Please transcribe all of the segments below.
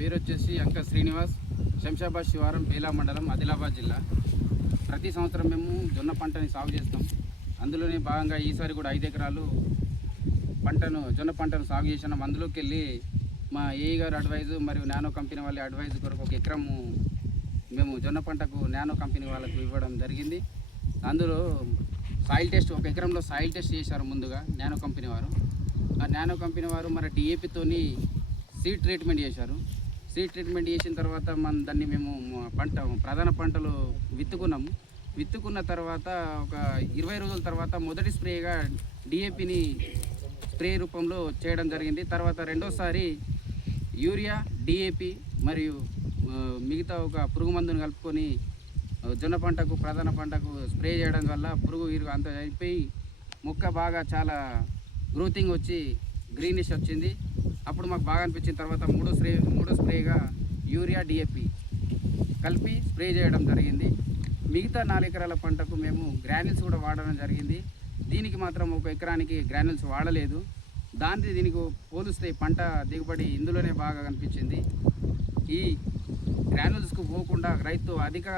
పేరు వచ్చేసి అంక శ్రీనివాస్, శంషాబాద్ శివారం, బేలా మండలం, ఆదిలాబాద్ జిల్లా. ప్రతి సంవత్సరం మేము జొన్న పంటని సాగు చేస్తాం. అందులోనే భాగంగా ఈసారి కూడా 5 ఎకరాలు జొన్న పంటను సాగు చేసినాం. అందులోకి వెళ్ళి మా ఏఈ గారు అడ్వైజు మరియు నానో కంపెనీ వాళ్ళ అడ్వైజ్ కొరకు 1 ఎకరము మేము జొన్న పంటకు నానో కంపెనీ వాళ్ళకు ఇవ్వడం జరిగింది. అందులో సాయిల్ టెస్ట్ 1 ఎకరంలో సాయిల్ టెస్ట్ చేశారు ముందుగా నానో కంపెనీ వారు. ఆ నానో కంపెనీ వారు మన డిఏపితోని సీడ్ ట్రీట్మెంట్ చేశారు. సీడ్ ట్రీట్మెంట్ చేసిన తర్వాత దాన్ని మేము ప్రధాన పంటలు విత్తుకున్న తర్వాత ఒక 20 రోజుల తర్వాత మొదటి స్ప్రేగా డిఏపిని స్ప్రే రూపంలో చేయడం జరిగింది. తర్వాత రెండోసారి యూరియా, డిఏపి మరియు మిగతా ఒక పురుగు మందును కలుపుకొని జొన్న పంటకు ప్రధాన పంటకు స్ప్రే చేయడం వల్ల పురుగు అంత అయిపోయి మొక్క బాగా చాలా గ్రోతింగ్ వచ్చి గ్రీనిష్ వచ్చింది. అప్పుడు మాకు బాగా అనిపించిన తర్వాత మూడో స్ప్రేగా యూరియా, డిఏపి కలిపి స్ప్రే చేయడం జరిగింది. మిగతా 4 ఎకరాల పంటకు మేము గ్రాన్యుల్స్ కూడా వాడడం జరిగింది. దీనికి మాత్రం 1 ఎకరానికి గ్రాన్యుల్స్ వాడలేదు. దీనికి పోలిస్తే పంట దిగుబడి ఇందులోనే బాగా కనిపించింది. ఈ గ్రాన్యుల్స్కు పోకుండా రైతు అధిక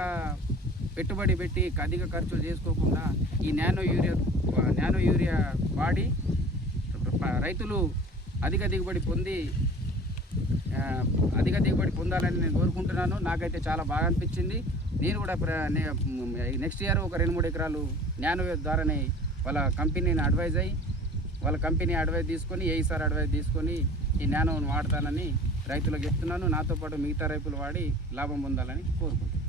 పెట్టుబడి పెట్టి అధిక ఖర్చులు చేసుకోకుండా ఈ నానో యూరియా వాడి రైతులు అధిక దిగుబడి పొందాలని నేను కోరుకుంటున్నాను. నాకైతే చాలా బాగా అనిపించింది. నేను కూడా నెక్స్ట్ ఇయర్ ఒక 2-3 ఎకరాలు నానో ద్వారానే వాళ్ళ కంపెనీని అడ్వైజ్ తీసుకొని ఏఈసార్ అడ్వైజ్ తీసుకొని ఈ నానోను వాడతానని రైతులకు చెప్తున్నాను. నాతో పాటు మిగతా రైతులు వాడి లాభం పొందాలని కోరుకుంటున్నాను.